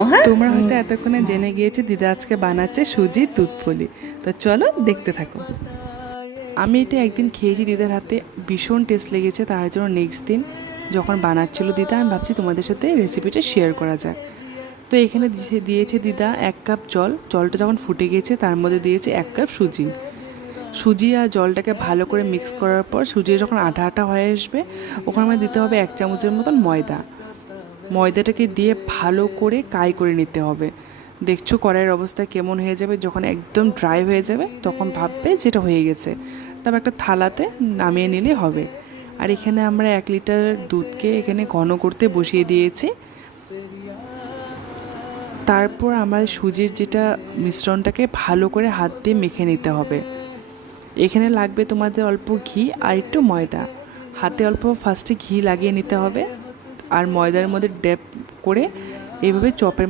তোমরা হয়তো এতক্ষণে জেনে গিয়েছো দিদা আজকে বানাচ্ছে সুজির দুধ পুলি। তো চলো দেখতে থাকো। আমি এটা একদিন খেয়েছি দিদার হাতে, ভীষণ টেস্ট লেগেছে। তার জন্য নেক্সট দিন যখন বানাচ্ছিল দিদা, আমি ভাবছি তোমাদের সাথে রেসিপিটা শেয়ার করা যাক। তো এখানে দিয়েছে দিদা 1 কাপ জল। জলটা যখন ফুটে গিয়েছে তার মধ্যে দিয়েছে 1 কাপ সুজি। সুজি আর জলটাকে ভালো করে মিক্স করার পর সুজি যখন আঠা আঠা হয়ে আসবে, ওখানে আমাদের দিতে হবে 1 চামচের মতন ময়দা। ময়দাটাকে দিয়ে ভালো করে কাই করে নিতে হবে। দেখছো কড়াইয়ের অবস্থা কেমন হয়ে যাবে, যখন একদম ড্রাই হয়ে যাবে তখন ভাববে যেটা হয়ে গেছে। তবে একটা থালাতে নামিয়ে নিলে হবে। আর এখানে আমরা 1 লিটার দুধকে এখানে ঘন করতে বসিয়ে দিয়েছি। তারপর আমরা সুজির যেটা মিশ্রণটাকে ভালো করে হাত দিয়ে মেখে নিতে হবে। এখানে লাগবে তোমাদের অল্প ঘি আর একটু ময়দা। হাতে অল্প ফার্স্টে ঘি লাগিয়ে নিতে হবে, আর ময়দার মধ্যে ড্যাপ করে এইভাবে চপের